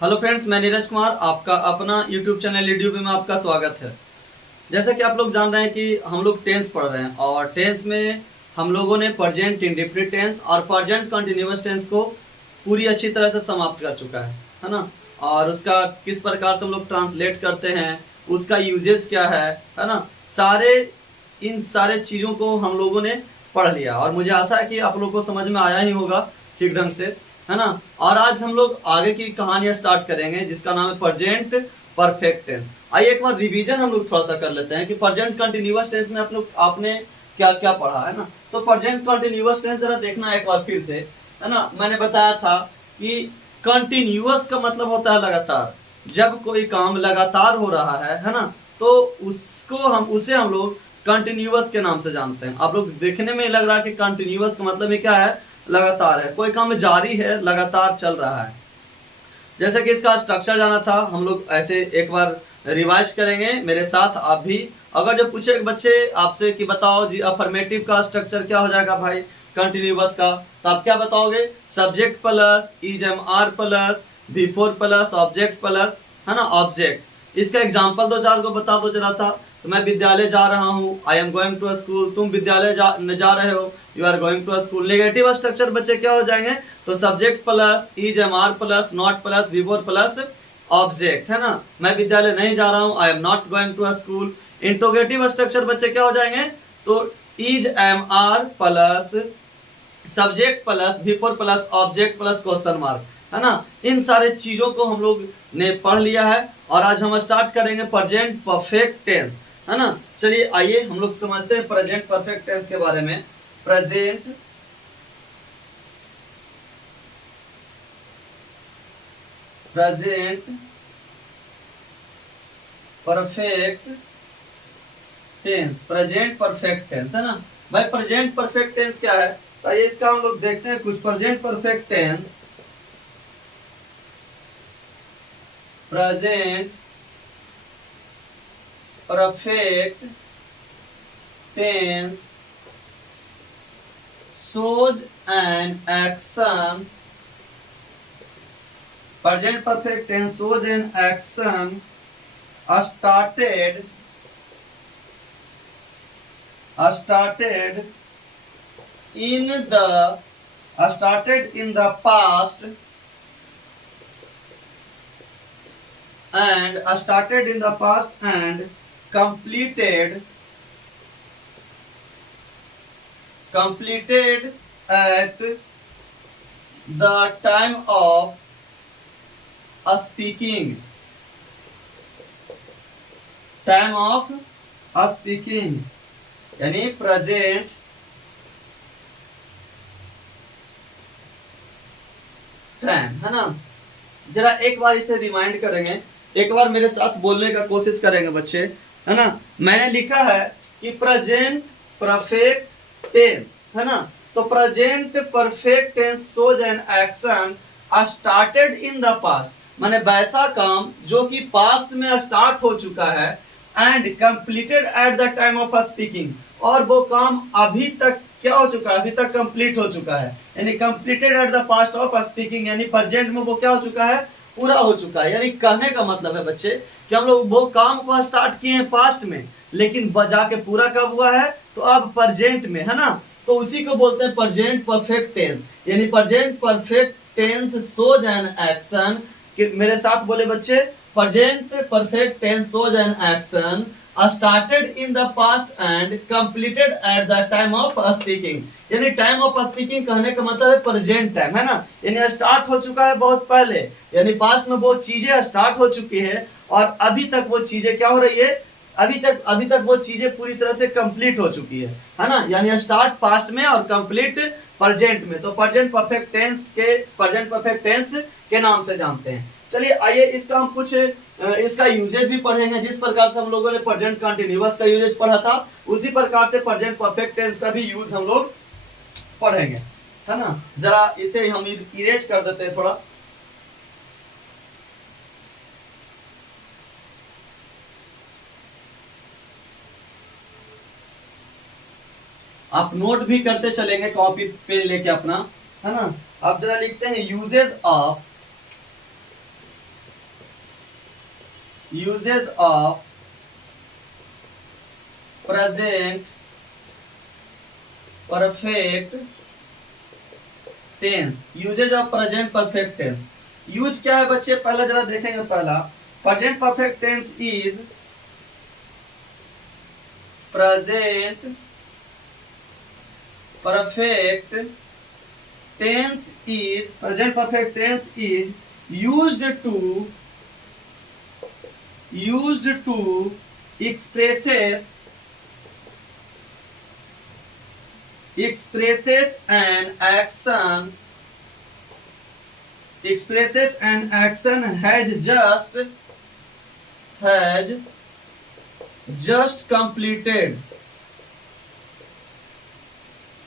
Hello friends, मैं नीरज कुमार, आपका अपना यूट्यूब चैनल यूट्यूब में आपका स्वागत है। जैसा कि आप लोग जान रहे हैं कि हम लोग टेंस पढ़ रहे हैं और टेंस में हम लोगों ने प्रेजेंट इंडेफिनिट टेंस और प्रेजेंट कंटिन्यूअस टेंस को पूरी अच्छी तरह से समाप्त कर चुका है ना। और उसका किस प्रकार से हम लोग ट्रांसलेट करते हैं, उसका यूजेस क्या है ना, इन सारे चीज़ों को हम लोगों ने पढ़ लिया और मुझे आशा है कि आप लोग को समझ में आया ही होगा ठीक ढंग से, है ना। और आज हम लोग आगे की कहानियां स्टार्ट करेंगे जिसका नाम है प्रेजेंट परफेक्ट टेंस। आइए एक बार रिवीजन हम लोग थोड़ा सा कर लेते हैं कि प्रेजेंट कंटिन्यूअस टेंस में आप लोग आपने क्या क्या पढ़ा है ना। तो प्रेजेंट कंटिन्यूअस टेंस जरा देखना एक बार फिर से, है ना। मैंने बताया था कि कंटिन्यूअस का मतलब होता है लगातार। जब कोई काम लगातार हो रहा है ना, तो उसे हम लोग कंटिन्यूअस के नाम से जानते हैं। आप लोग देखने में लग रहा है कि कंटिन्यूअस का मतलब क्या है, लगातार है, कोई काम जारी है, लगातार चल रहा है। जैसे कि इसका स्ट्रक्चर जाना था, हम लोग ऐसे एक बार रिवाइज करेंगे मेरे साथ आप भी। अगर जब पूछे बच्चे आपसे कि बताओ जी अफर्मेटिव का स्ट्रक्चर क्या हो जाएगा भाई कंटिन्यूअस का, तो आप क्या बताओगे? Subject plus is am are plus before plus object plus, है ना, ऑब्जेक्ट। इसका एग्जाम्पल दो चार को बता दो जरा सा। तो मैं विद्यालय जा रहा हूँ, I am going to school. तुम विद्यालय जा रहे हो, you are going to school. Negative structure बच्चे क्या हो जाएंगे? तो subject plus is am are plus not plus before plus object, है ना। मैं विद्यालय नहीं जा रहा हूँ, I am not going to school. Interrogative structure बच्चे क्या हो जाएंगे? तो is am are plus subject plus before plus object plus question mark, है ना। इन सारे चीजों को हम लोग ने पढ़ लिया है और आज हम स्टार्ट करेंगे प्रेजेंट परफेक्ट टेंस, है ना। चलिए आइए हम लोग समझते हैं प्रेजेंट परफेक्ट टेंस के बारे में। Present perfect tense, present perfect tense, है ना भाई। प्रेजेंट परफेक्ट टेंस क्या है, तो ये इसका हम लोग देखते हैं कुछ। Present perfect tense, present perfect tense shows an action. Present perfect tense shows an action started in the past and completed at the time of speaking. यानी प्रेजेंट टाइम, है ना। जरा एक बार इसे रिमाइंड करेंगे, एक बार मेरे साथ बोलने का कोशिश करेंगे बच्चे, है ना। मैंने लिखा है कि प्रेजेंट परफेक्ट टेंस, है ना। तो present perfect tense shows an action started in the past, माने वैसा काम जो कि पास्ट में स्टार्ट हो चुका है, and completed at the time of speaking, और वो काम अभी तक क्या हो चुका है, अभी तक कंप्लीट हो चुका है। यानी completed at the past of speaking, यानी प्रेजेंट में वो क्या हो चुका है, पूरा हो चुका है। यानी कहने का मतलब है बच्चे कि हम लोग वो काम को स्टार्ट किए हैं पास्ट में, लेकिन जाके पूरा कब हुआ है, तो अब प्रेजेंट में, है ना। तो उसी को बोलते हैं प्रेजेंट परफेक्ट टेंस। यानी present perfect tense shows an action, मेरे साथ बोले बच्चे, present perfect tense shows an action started in the past and completed at the time of speaking। यानी टाइम ऑफ स्पीकिंग कहने का मतलब है प्रेजेंट टाइम, है ना। यानी स्टार्ट हो चुका है बहुत पहले, यानी पास्ट में वो चीजें स्टार्ट हो चुकी है और अभी तक वो चीजें क्या हो रही है, अभी तक वो चीजें पूरी तरह से कंप्लीट हो चुकी है ना। यानी स्टार्ट पास्ट में और कंप्लीट प्रेजेंट में। तो प्रेजेंट परफेक्ट टेंस के नाम से जानते हैं। चलिए आइए इसका हम कुछ इसका यूजेज भी पढ़ेंगे। जिस प्रकार से हम लोगों ने प्रेजेंट कंटिन्यूअस का यूजेज पढ़ा था, उसी प्रकार से प्रेजेंट परफेक्ट टेंस का भी यूज हम लोग पढ़ेंगे, है ना। जरा इसे हम इरेज कर देते हैं थोड़ा। आप नोट भी करते चलेंगे कॉपी पेन लेके अपना, है ना। आप जरा लिखते हैं uses of uses of present perfect tense. Uses of present perfect tense, use क्या है बच्चे, पहले जरा देखेंगे। पहला present perfect tense is present perfect tense is, present perfect tense is used to expresses an action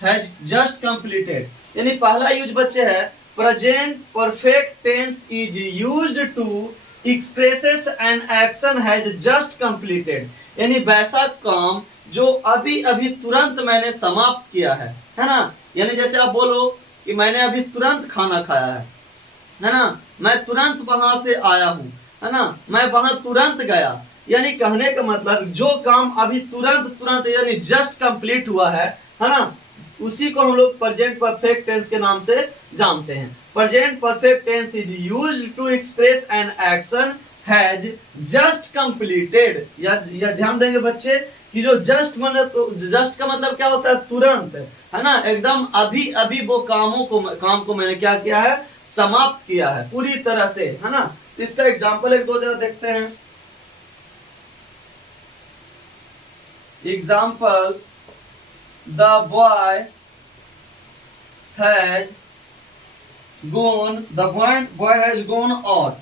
has just completed, यानी पहला use बच्चे है present perfect tense is used to expresses an action has just completed, यानी वैसा काम जो अभी अभी तुरंत मैंने समाप्त किया है ना। यानी जैसे आप बोलो कि मैंने अभी तुरंत खाना खाया है ना, मैं तुरंत वहां से आया हूं, है ना, मैं वहां तुरंत गया। यानी कहने का मतलब जो काम अभी तुरंत यानी जस्ट कंप्लीट हुआ है ना, उसी को हम लोग प्रेजेंट परफेक्ट टेंस के नाम से जानते हैं। Present perfect tense is used to express an action has just completed. या ध्यान देंगे बच्चे कि जो जस्ट मतलब, तो जस्ट का मतलब क्या होता है, तुरंत, है ना, एकदम अभी अभी वो काम को मैंने क्या किया है, समाप्त किया है पूरी तरह से, है ना। इसका एग्जांपल एक दो जरा देखते हैं। Example, the boy has gone out,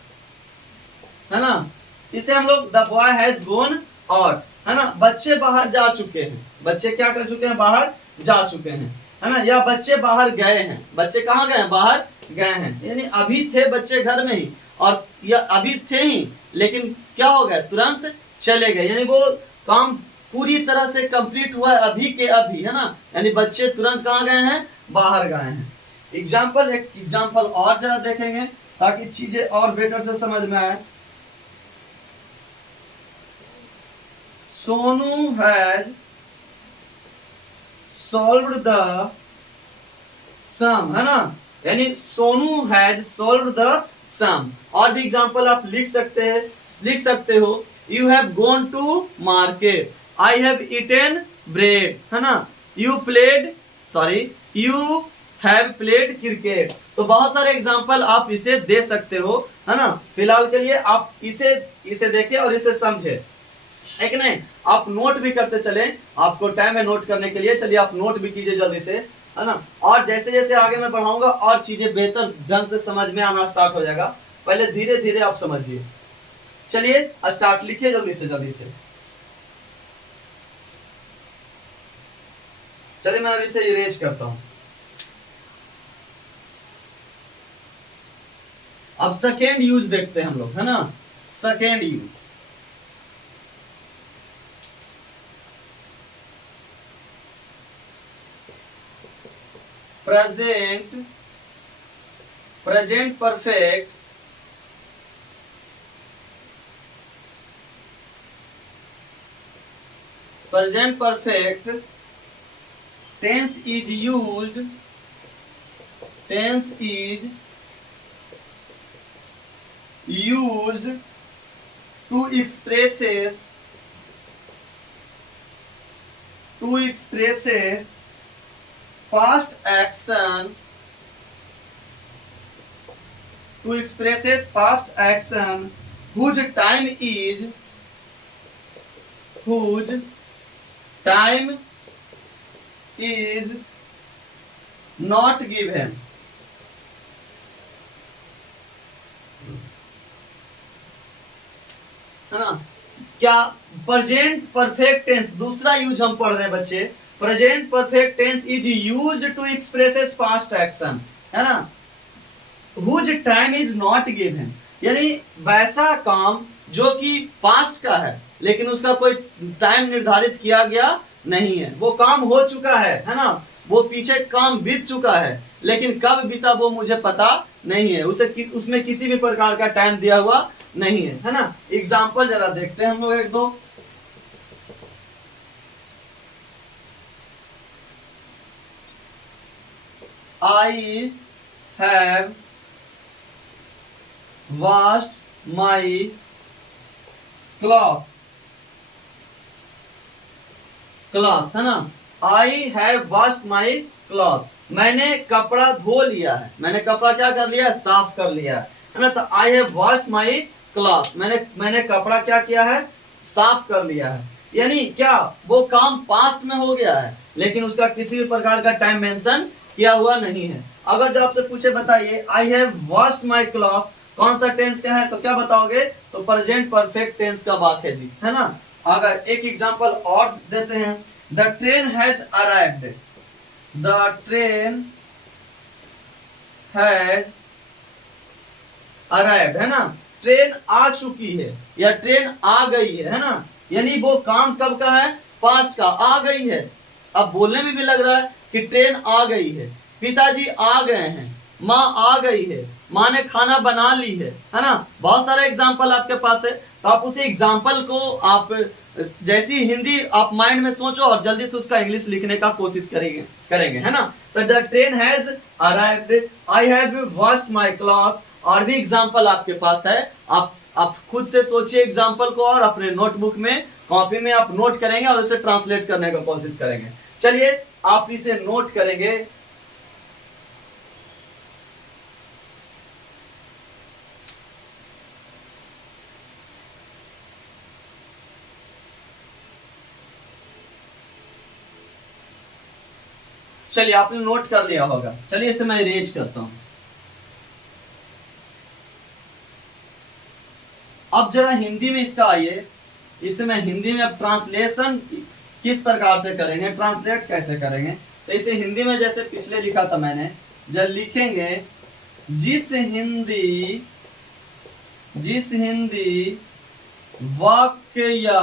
है ना। इसे हम लोग the boy has gone out, है ना, बच्चे बाहर जा चुके हैं। बच्चे क्या कर चुके हैं, बाहर जा चुके हैं, है ना। या बच्चे बाहर गए हैं, बच्चे कहाँ गए हैं, बाहर गए हैं, यानी अभी थे बच्चे घर में ही, और या अभी थे ही लेकिन क्या हो गया, तुरंत चले गए, यानी वो काम पूरी तरह से कंप्लीट हुआ है अभी के अभी, है ना। यानी बच्चे तुरंत कहाँ गए हैं, बाहर गए हैं। एक एग्जांपल और जरा देखेंगे ताकि चीजें और बेटर से समझ में आए। Sonu has solved the sum, है ना, यानी Sonu has solved the sum. और भी एग्जांपल आप लिख सकते हो। You have gone to market, I have eaten bread, है ना। You have played cricket। तो बहुत सारे एग्जाम्पल आप इसे दे सकते हो, है ना। फिलहाल के लिए आप इसे देखें और इसे समझे, एक नहीं, आप नोट भी करते चले, आपको टाइम है नोट करने के लिए। चलिए आप नोट भी कीजिए जल्दी से, है ना। और जैसे जैसे आगे मैं बढ़ाऊंगा और चीजें बेहतर ढंग से समझ में आना स्टार्ट हो जाएगा। पहले धीरे धीरे आप समझिए। चलिए स्टार्ट, लिखिए जल्दी से। चलिए मैं अभी इसे इरेज करता हूं। अब सेकेंड यूज देखते हैं हम लोग, है ना। Second use, present perfect tense is used to expresses past action, whose time is not given, है ना। क्या प्रेजेंट परफेक्ट टेंस, दूसरा यूज हम पढ़ रहे हैं बच्चे। Present perfect tense is used to expresses past action, है ना। Whose time is not given, यानी वैसा काम जो कि पास्ट का है लेकिन उसका कोई टाइम निर्धारित किया गया नहीं है, वो काम हो चुका है ना, वो पीछे काम बीत चुका है, लेकिन कब बीता वो मुझे पता नहीं है, उसमें किसी भी प्रकार का टाइम दिया हुआ नहीं है ना। एग्जाम्पल जरा देखते हैं हम लोग एक दो। I have washed my clothes है ना। I have washed my clothes, मैंने कपड़ा धो लिया है, मैंने कपड़ा क्या कर लिया है, साफ कर लिया है ना। तो I have washed my clothes, मैंने कपड़ा क्या किया है, साफ कर लिया है। यानी क्या, वो काम पास्ट में हो गया है, लेकिन उसका किसी भी प्रकार का टाइम मेंशन किया हुआ नहीं है। अगर जो आपसे पूछे बताइए I have washed my cloth, कौन सा टेंस का है, तो क्या बताओगे, तो प्रेजेंट परफेक्ट टेंस का वाक्य जी, है ना। अगर एक एग्जांपल और देते हैं, the train has arrived, the train has arrived, है ना, ट्रेन आ चुकी है या ट्रेन आ गई है ना। यानी वो काम कब का है, पास्ट का, आ गई है। अब बोलने में भी लग रहा है कि ट्रेन आ गई है, पिताजी आ गए हैं, माँ आ गई है, माँ ने खाना बना ली है ना। बहुत सारे एग्जाम्पल आपके पास है, तो आप उसी एग्जाम्पल को आप जैसी हिंदी आप माइंड में सोचो और जल्दी से उसका इंग्लिश लिखने का कोशिश करेंगे है ना। तो the train has arrived, I have washed my cloth, और भी एग्जाम्पल आपके पास है। आप खुद से सोचिए एग्जाम्पल को और अपने नोटबुक में, कॉपी में आप नोट करेंगे और इसे ट्रांसलेट करने का कोशिश करेंगे। चलिए आप इसे नोट करेंगे। चलिए आपने नोट कर लिया होगा, चलिए इसे मैं इरेज करता हूं। अब जरा हिंदी में इसका आइए, इसे मैं हिंदी में अब ट्रांसलेशन किस प्रकार से करेंगे, ट्रांसलेट कैसे करेंगे। तो इसे हिंदी में जैसे पिछले लिखा था मैंने, जब लिखेंगे जिस हिंदी वाक्य या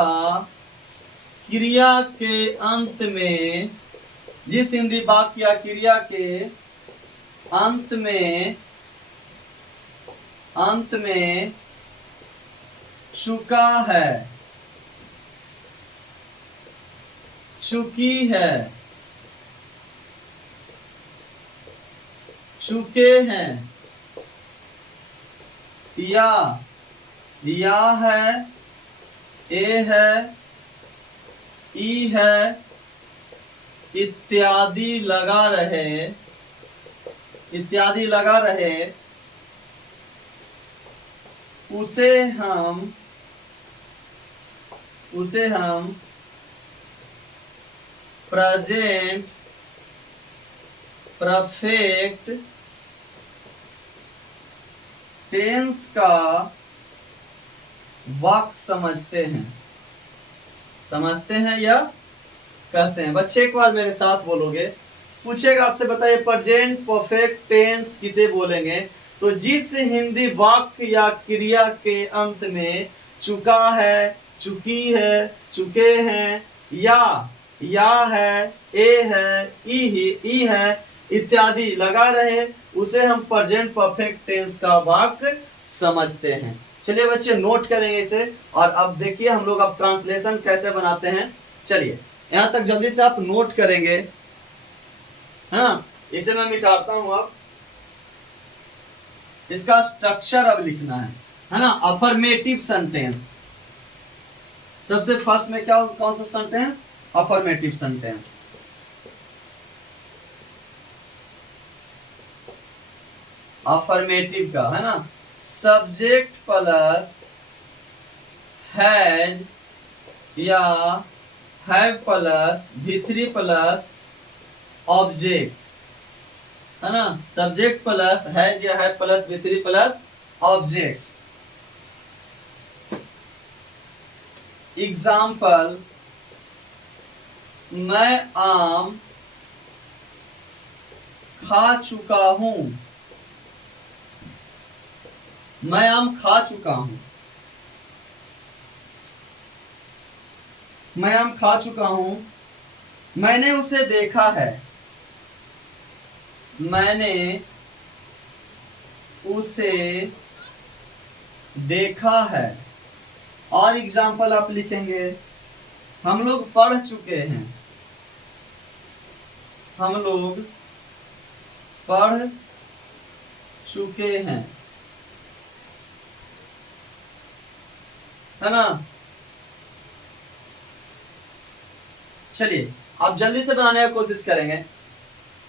क्रिया के अंत में, जिस हिंदी वाक्य या क्रिया के अंत में चुका है, चुकी है, चुके हैं, या है, ए है, ई है, इत्यादि लगा रहे, उसे हम प्रेजेंट परफेक्ट टेंस का वाक्य समझते हैं या कहते हैं। बच्चे एक बार मेरे साथ बोलोगे, पूछेगा आपसे, बताइए प्रेजेंट परफेक्ट टेंस किसे बोलेंगे, तो जिस हिंदी वाक्य या क्रिया के अंत में चुका है, चुकी है, चुके हैं, या है, ए है, ई है, इत्यादि लगा रहे, उसे हम प्रेजेंट परफेक्ट टेंस का वाक्य समझते हैं। चलिए बच्चे नोट करेंगे इसे, और अब देखिए हम लोग अब ट्रांसलेशन कैसे बनाते हैं। चलिए यहां तक जल्दी से आप नोट करेंगे, है ना। इसे मैं मिटाता हूं। अब इसका स्ट्रक्चर अब लिखना है ना। अफर्मेटिव सेंटेंस, सबसे फर्स्ट में क्या, कौन सा सेंटेंस, अफर्मेटिव सेंटेंस। अफर्मेटिव का, है ना, सब्जेक्ट प्लस हैज या have plus V3 plus object, है ना, सब्जेक्ट प्लस हैज या have plus V3 plus object. Example, मैं आम खा चुका हूं, मैं आम खा चुका हूं, मैं आम खा चुका हूं, मैंने उसे देखा है, मैंने उसे देखा है। और एग्जाम्पल आप लिखेंगे, हम लोग पढ़ चुके हैं। हम लोग पढ़ चुके हैं, है ना। चलिए आप जल्दी से बनाने की कोशिश करेंगे।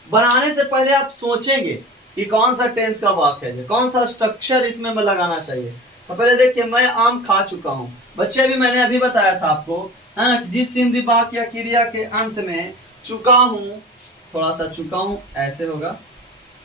बनाने से पहले आप सोचेंगे कि कौन सा टेंस का वाक्य है, कौन सा स्ट्रक्चर इसमें मैं लगाना चाहिए। तो पहले देखिए, मैं आम खा चुका हूँ। बच्चे मैंने अभी बताया था आपको, है ना, जिस संधि वाक्य या क्रिया के अंत में चुका हूँ, थोड़ा सा चुका हूँ ऐसे होगा,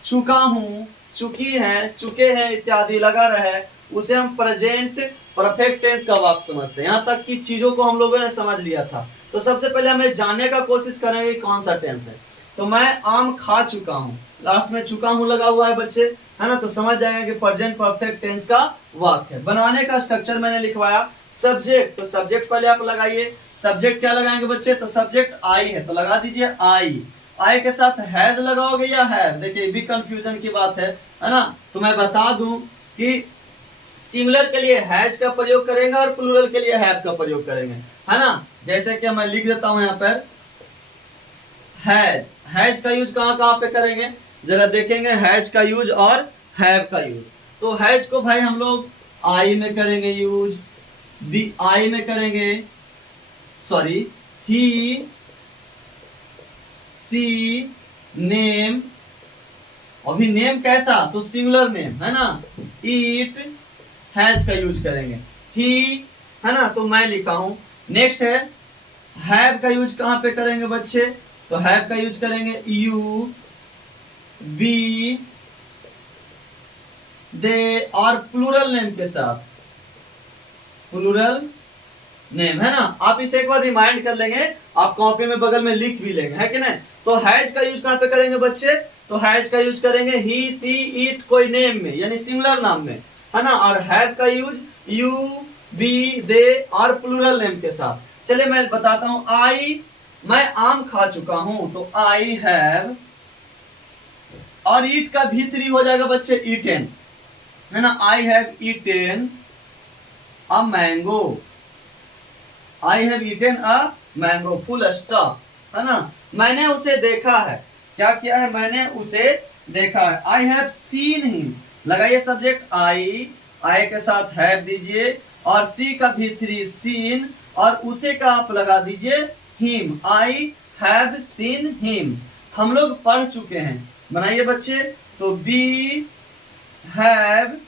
चुका हूँ, चुकी है, चुके हैं इत्यादि लगा रहे, उसे हम प्रेजेंट परफेक्ट टेंस का वाक्य समझते हैं। यहाँ तक की चीजों को हम लोगों ने समझ लिया था। तो सबसे पहले हमें जानने का कोशिश करेंगे कौन सा टेंस है। तो मैं आम खा चुका हूँ, लास्ट में चुका हूँ लगा हुआ है बच्चे, है ना। तो समझ जाएगा कि प्रेजेंट परफेक्ट टेंस का वाक्य है। बनाने का स्ट्रक्चर मैंने लिखवाया। सब्जेक्ट, तो सब्जेक्ट पहले आप लगाइए। सब्जेक्ट क्या लगाएंगे बच्चे, तो सब्जेक्ट आई है, तो लगा दीजिए आई। आई के साथ हैज लगाओगे या हैव, देखिए भी कंफ्यूजन की बात है ना। तो मैं बता दूं कि सिंगुलर के लिए हैज का प्रयोग करेंगे और प्लूरल के लिए हैव का प्रयोग करेंगे, है ना। जैसे कि मैं लिख देता हूं यहाँ पर हैज। हैज का यूज कहां कहां पे करेंगे, जरा देखेंगे हैज का यूज और हैव का यूज। तो हैज को भाई हम लोग आई में करेंगे यूज, बी आई में करेंगे, सॉरी, ही, सी, नेम। अभी नेम कैसा, तो सिंगुलर नेम, है ना। ईट, हैज का यूज करेंगे। ही, है ना, तो मैं लिखा हूं। नेक्स्ट है हैव का यूज कहां पे करेंगे बच्चे, तो हैव का यूज करेंगे यू, बी, दे और प्लूरल नेम के साथ, प्लूरल नेम, है ना। आप इसे एक बार रिमाइंड कर लेंगे, आप कॉपी में बगल में लिख भी लेंगे, है कि नहीं। तो हैज का यूज कहां पे करेंगे बच्चे, तो हैज का यूज करेंगे ही, सी, इट कोई नेम में यानी सिंगुलर नाम में, है ना। और हैव का यूज यू, बी, दे और प्लूरल नेम के साथ। चलिए मैं बताता हूं, आई, मैं आम खा चुका हूं, तो आई हैव, और ईट का भीतरी हो जाएगा बच्चे ईटेन, है ना। I have eaten a mango, I have eaten a mango, full stop, है ना। मैंने उसे देखा है, क्या किया है, मैंने उसे देखा है। आई हैव सीन हिम, लगाइए सब्जेक्ट आई, आई के साथ हैव दीजिए और सी का भीतरी सीन और उसे का आप लगा दीजिए him, I have seen him. हम लोग पढ़ चुके हैं, बनाइए बच्चे। तो बी हैव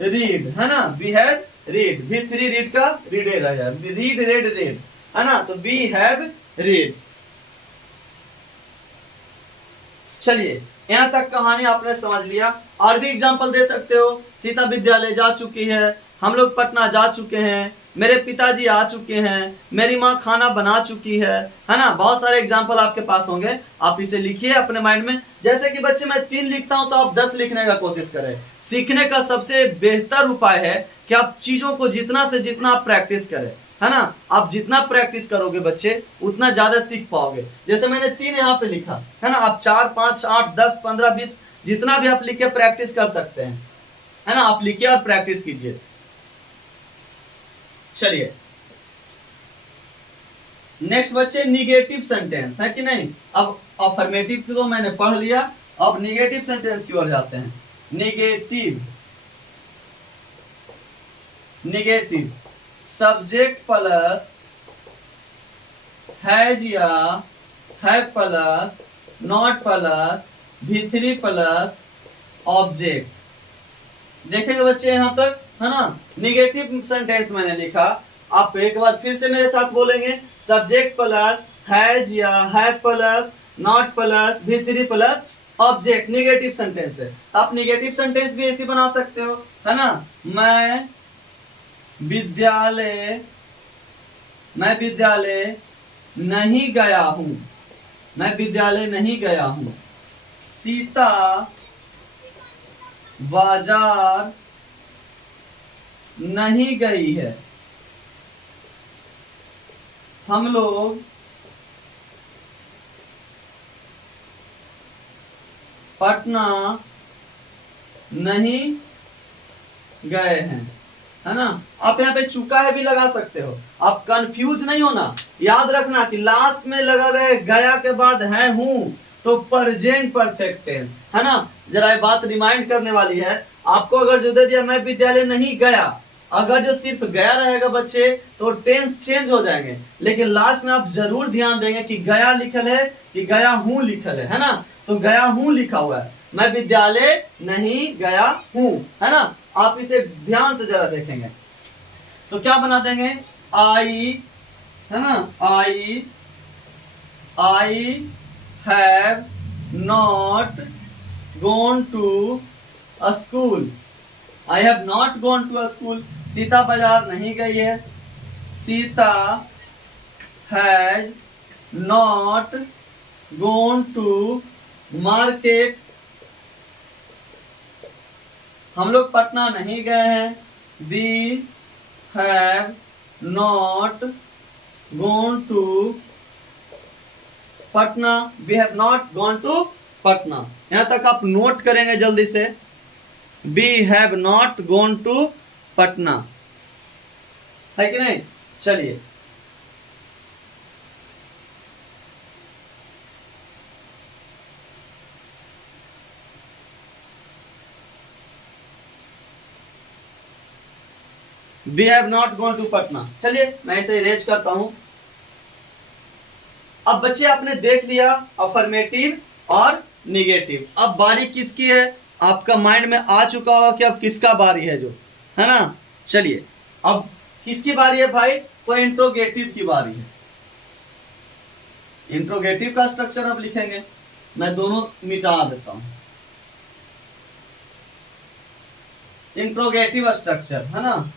रीड, है ना, बी हैव रीड, भी थ्री रीड का रीडे रह जाए, रीड रेड रेड, है ना। तो बी हैव रीड। चलिए यहां तक कहानी आपने समझ लिया। और भी एग्जांपल दे सकते हो, सीता विद्यालय जा चुकी है, हम लोग पटना जा चुके हैं, मेरे पिताजी आ चुके हैं, मेरी माँ खाना बना चुकी है ना। बहुत सारे एग्जांपल आपके पास होंगे, आप इसे लिखिए अपने माइंड में। जैसे कि बच्चे मैं 3 लिखता हूं तो आप 10 लिखने का कोशिश करें। सीखने का सबसे बेहतर उपाय है कि आप चीजों को जितना से जितना आप प्रैक्टिस करें, है ना। आप जितना प्रैक्टिस करोगे बच्चे उतना ज्यादा सीख पाओगे। जैसे मैंने 3 यहाँ पे लिखा, है ना। आप 4, 5, 8, 10, 15, 20 जितना भी आप लिख के प्रैक्टिस कर सकते हैं, है ना। आप लिखिए और प्रैक्टिस कीजिए। चलिए नेक्स्ट बच्चे, निगेटिव सेंटेंस, है कि नहीं। अब अफर्मेटिव तो मैंने पढ़ लिया, अब निगेटिव सेंटेंस की ओर जाते हैं। Negative, negative subject plus has या हैव प्लस नॉट प्लस भी3 प्लस ऑब्जेक्ट। देखेंगे बच्चे यहां तक, है ना। निगेटिव सेंटेंस मैंने लिखा, आप एक बार फिर से मेरे साथ बोलेंगे, सब्जेक्ट प्लस हैज या हैव प्लस नॉट प्लस भी3 प्लस ऑब्जेक्ट, निगेटिव सेंटेंस है। आप निगेटिव सेंटेंस भी ऐसे बना सकते हो, है ना। मैं विद्यालय, मैं विद्यालय नहीं गया हूं, मैं विद्यालय नहीं गया हूं। सीता बाजार नहीं गई है। हम लोग पटना नहीं गए हैं, है ना। आप यहाँ पे चुका है भी लगा सकते हो, आप कंफ्यूज नहीं होना। याद रखना कि लास्ट में लगा रहे गया के बाद है हूं, तो प्रेजेंट परफेक्ट टेंस, है ना। जरा ये बात रिमाइंड करने वाली है आपको। अगर जो दे दिया मैं विद्यालय नहीं गया, अगर जो सिर्फ गया रहेगा बच्चे तो टेंस चेंज हो जाएंगे, लेकिन लास्ट में आप जरूर ध्यान देंगे कि गया लिखल है कि गया हूं लिखल है ना। तो गया हूं लिखा हुआ है, मैं विद्यालय नहीं गया हूं, है ना। आप इसे ध्यान से जरा देखेंगे तो क्या बना देंगे, आई, है ना, I have not gone to a school. I have not gone to a school. Sita बाजार नहीं गई है, Sita has not gone to market. हम लोग पटना नहीं गए हैं, we have not gone to Patna, we have not gone to Patna. यहां तक आप नोट करेंगे जल्दी से, we have not gone to Patna, है कि नहीं। चलिए we have not gone to Patna. चलिए मैं इसे इरेज करता हूं। अब बच्चे आपने देख लिया अफर्मेटिव और निगेटिव। अब बारी किसकी है, आपका माइंड में आ चुका होगा कि अब किसका बारी है, जो है ना। चलिए अब किसकी बारी है भाई, तो इंट्रोगेटिव की बारी है। इंट्रोगेटिव का स्ट्रक्चर अब लिखेंगे, मैं दोनों मिटा देता हूं। इंट्रोगेटिव स्ट्रक्चर, है ना।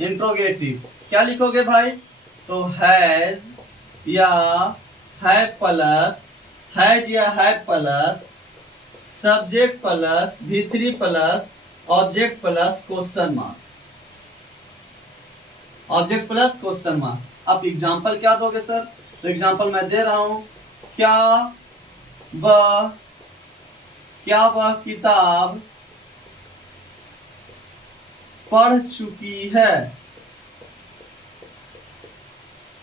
इंट्रोगेटिव क्या लिखोगे भाई, तो हैज या है प्लस, हैज या है plus subject plus V3 plus object plus question mark, object plus question mark. अब एग्जांपल क्या दोगे सर, तो एग्जांपल मैं दे रहा हूं, क्या वह किताब पढ़ चुकी है,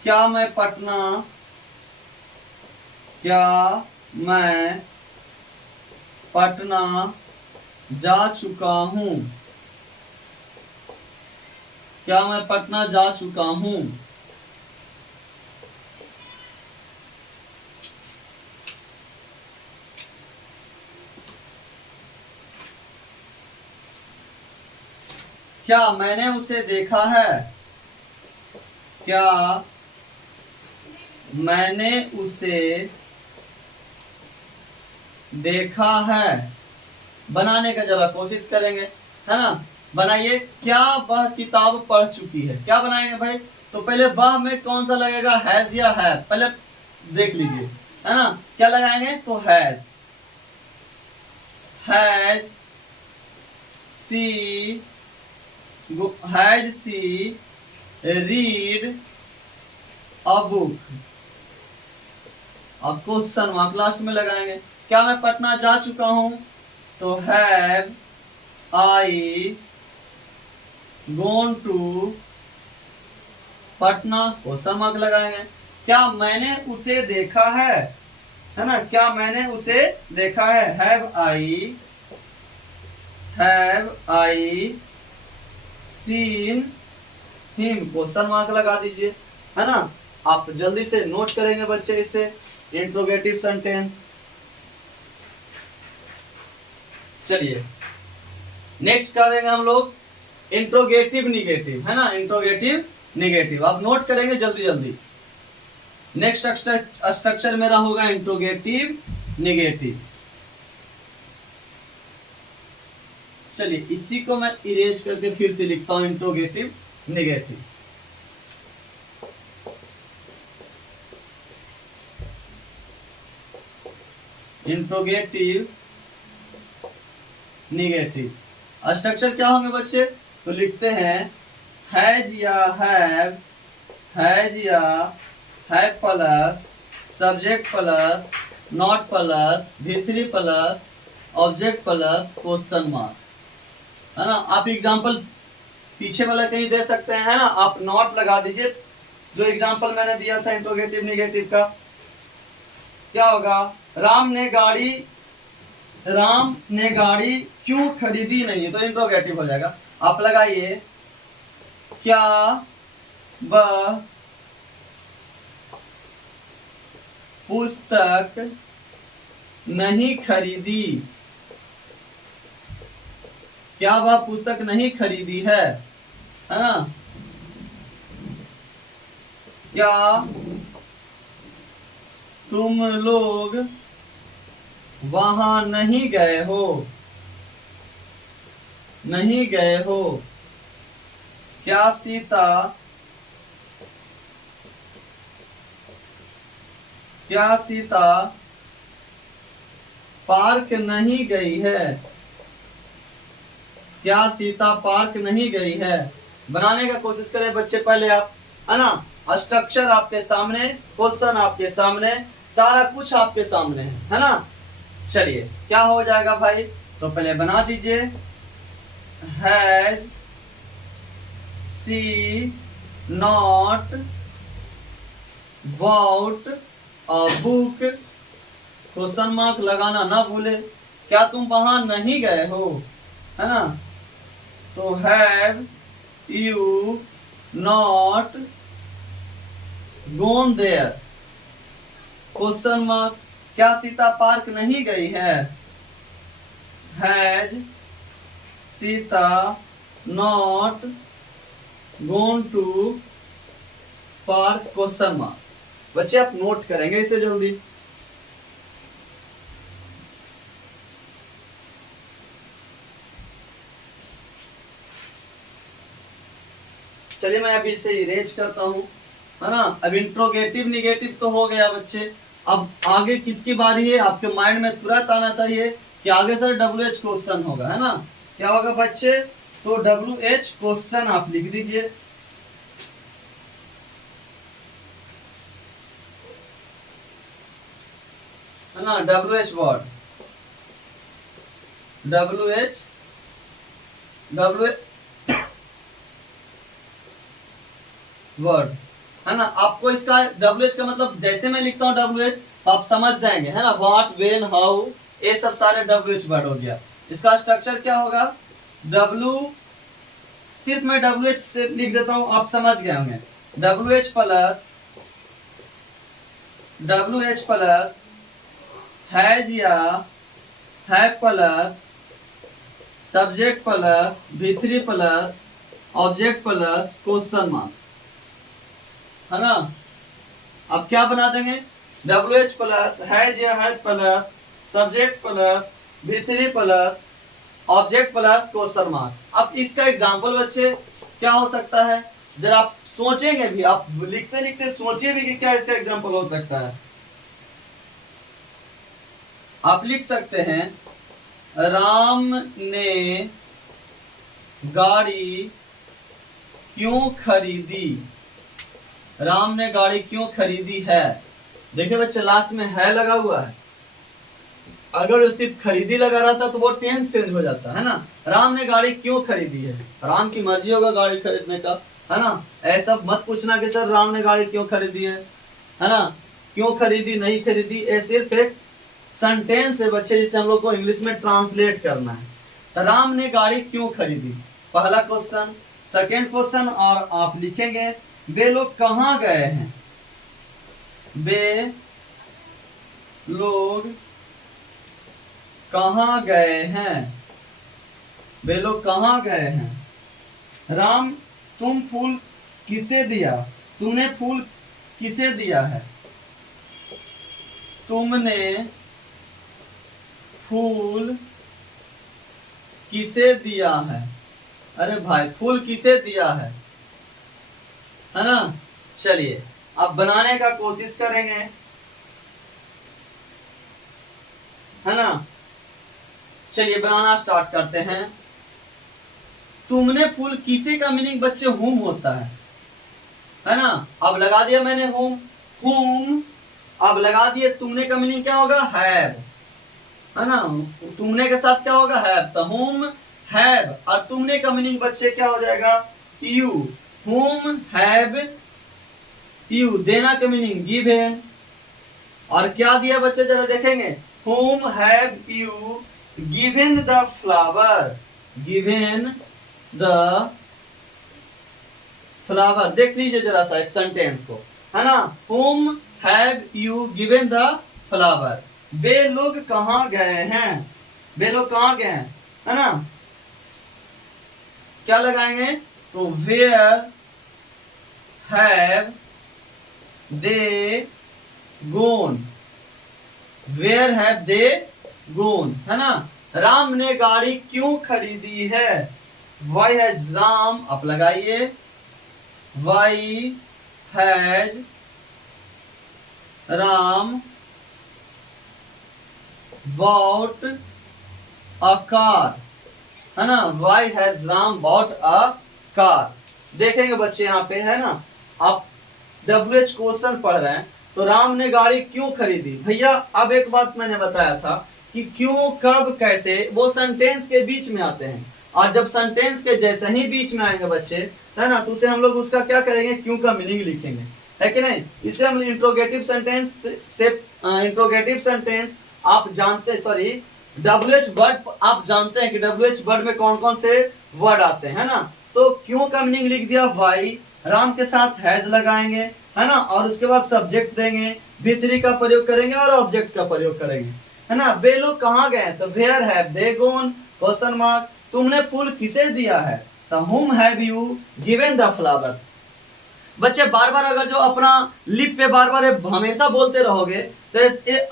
क्या मैं पटना जा चुका हूं, क्या मैं पटना जा चुका हूं। क्या मैंने उसे देखा है, क्या मैंने उसे देखा है। बनाने का जरा कोशिश करेंगे, है ना। बनाइए, क्या वह किताब पढ़ चुकी है। क्या बनाएंगे भाई, तो पहले वह में कौन सा लगेगा, हैज या है, पहले देख लीजिए, है ना। क्या लगाएंगे, तो has she read a book. अब क्वेश्चन मार्क लास्ट में लगाएंगे। क्या मैं पटना जा चुका हूं, तो have I gone to Patna, question mark लगाएंगे। क्या मैंने उसे देखा है ना, क्या मैंने उसे देखा है, have I seen him, question mark लगा दीजिए, है ना। आप जल्दी से नोट करेंगे बच्चे इसे, इंट्रोगेटिव सेंटेंस। चलिए नेक्स्ट करेंगे हम लोग इंट्रोगेटिव निगेटिव, है ना। इंट्रोगेटिव निगेटिव आप नोट करेंगे जल्दी जल्दी। नेक्स्ट स्ट्रक्चर मेरा होगा इंट्रोगेटिव निगेटिव। चलिए इसी को मैं इरेज करके फिर से लिखता हूं, interrogative negative. Interrogative negative structure क्या होंगे बच्चे, तो लिखते हैं हैज या have plus subject plus not plus V3 plus object plus question mark, है ना। आप एग्जांपल पीछे वाला कहीं दे सकते हैं, है ना। आप नॉट लगा दीजिए, जो एग्जांपल मैंने दिया था इंट्रोगेटिव निगेटिव का। क्या होगा, राम ने गाड़ी क्यों खरीदी नहीं, तो इंट्रोगेटिव हो जाएगा। आप लगाइए, क्या वह पुस्तक नहीं खरीदी, क्या वह पुस्तक नहीं खरीदी है ना। क्या तुम लोग वहां नहीं गए हो, नहीं गए हो। क्या सीता पार्क नहीं गई है, क्या सीता पार्क नहीं गई है। बनाने का कोशिश करें बच्चे पहले आप, है ना। स्ट्रक्चर आपके सामने, क्वेश्चन आपके सामने, सारा कुछ आपके सामने है ना। चलिए क्या हो जाएगा भाई, तो पहले बना दीजिए, has she not bought a book, question mark लगाना ना भूले। क्या तुम वहां नहीं गए हो, है ना। तो have you not gone there, question mark. क्या सीता पार्क नहीं गई है, has Sita not gone to park, question mark. बच्चे आप नोट करेंगे इसे जल्दी। चलिए मैं अभी इसे इरेज करता हूं, है ना। अब इंट्रोगेटिव निगेटिव तो हो गया बच्चे। अब आगे किसकी बारी है, आपके माइंड में तुरंत आना चाहिए कि आगे सर WH क्वेश्चन होगा, है ना। क्या होगा बच्चे, तो WH क्वेश्चन आप लिख दीजिए, है ना। WH वर्ड, WH वर्ड, है ना। आपको इसका WH का मतलब, जैसे मैं लिखता हूँ WH तो आप समझ जाएंगे, है ना। व्हाट, व्हेन, हाउ, ये सब सारे WH वर्ड हो गया। इसका स्ट्रक्चर क्या होगा, W, सिर्फ मैं WH से लिख देता हूँ, आप समझ गए होंगे। WH प्लस हैज या have plus subject plus V3 plus object plus question mark, है ना। अब क्या बना देंगे, WH प्लस हैज या have plus subject plus V3 plus object plus question mark. अब इसका एग्जांपल बच्चे क्या हो सकता है, जरा आप सोचेंगे भी, आप लिखते लिखते सोचिए भी कि क्या इसका एग्जांपल हो सकता है। आप लिख सकते हैं, राम ने गाड़ी क्यों खरीदी, राम ने गाड़ी क्यों खरीदी है। देखिए बच्चे लास्ट में है लगा हुआ है, अगर सिर्फ खरीदी लगा रहता तो वो टेंस चेंज हो जाता, है ना। राम ने गाड़ी क्यों खरीदी है, राम की मर्जी होगा गाड़ी खरीदने का, है ना। ऐसा मत पूछना कि सर राम ने गाड़ी क्यों खरीदी है ना। क्यों खरीदी, नहीं खरीदी, ये सिर्फ एक सेंटेंस है बच्चे, जिसे हम लोग को इंग्लिश में ट्रांसलेट करना है। तो राम ने गाड़ी क्यों खरीदी, पहला क्वेश्चन। सेकेंड क्वेश्चन, और आप लिखेंगे वे लोग कहाँ गए हैं, वे लोग कहाँ गए हैं, वे लोग कहाँ गए हैं। राम, तुम फूल किसे दिया, तुमने फूल किसे दिया है, तुमने फूल किसे दिया है। अरे भाई फूल किसे दिया है ना। चलिए अब बनाने का कोशिश करेंगे, है ना। चलिए बनाना स्टार्ट करते हैं। तुमने फूल किसे का मीनिंग बच्चे हुम होता है ना। अब लगा दिया मैंने हुम, हुम अब लगा दिए, तुमने का मीनिंग क्या होगा, हैव, है ना, तुमने के साथ क्या होगा, हैव, तो whom हैव, और तुमने का मीनिंग बच्चे क्या हो जाएगा, यू, whom हैव यू, देना का मीनिंग गिवन, और क्या दिया बच्चे जरा देखेंगे, whom have you given the flower, given the flower, देख लीजिए जरा सा एक सेंटेंस को, है ना, whom have you given the flower, वे लोग कहाँ गए हैं, वे लोग कहाँ गए हैं, है ना, क्या लगाएंगे, तो where have they gone, where have they gone, है ना, राम ने गाड़ी क्यों खरीदी है, वाई हैज राम, आप लगाइए, why has Ram bought a car, है ना, why has Ram bought a car, देखेंगे बच्चे यहाँ पे, है ना, आप WH क्वेश्चन पढ़ रहे हैं, तो राम ने गाड़ी क्यों खरीदी, भैया अब एक बात मैंने बताया था कि क्यों, कब, कैसे, वो सेंटेंस के बीच में आते हैं, और जब सेंटेंस के जैसे ही बीच में आएंगे बच्चे, है ना, तो उसे हम लोग उसका क्या करेंगे, क्यों का मीनिंग लिखेंगे, है कि नहीं, इसे हम इंट्रोगेटिव सेंटेंस से इंट्रोगेटिव सेंटेंस आप जानते, सॉरी WH वर्ड आप जानते हैं कि WH वर्ड में कौन कौन से वर्ड आते हैं, है ना, तो क्यों का मीनिंग लिख दिया वाई, राम के साथ हैज लगाएंगे, है ना, और उसके बाद सब्जेक्ट देंगे, भी3 का प्रयोग करेंगे और ऑब्जेक्ट का प्रयोग करेंगे, है ना, वे लोग कहाँ गए, तो where have they gone, question mark, तुमने फूल किसे दिया है, तो whom have you given the flower, बच्चे बार बार अगर जो अपना लिप पे बार बार हमेशा बोलते रहोगे तो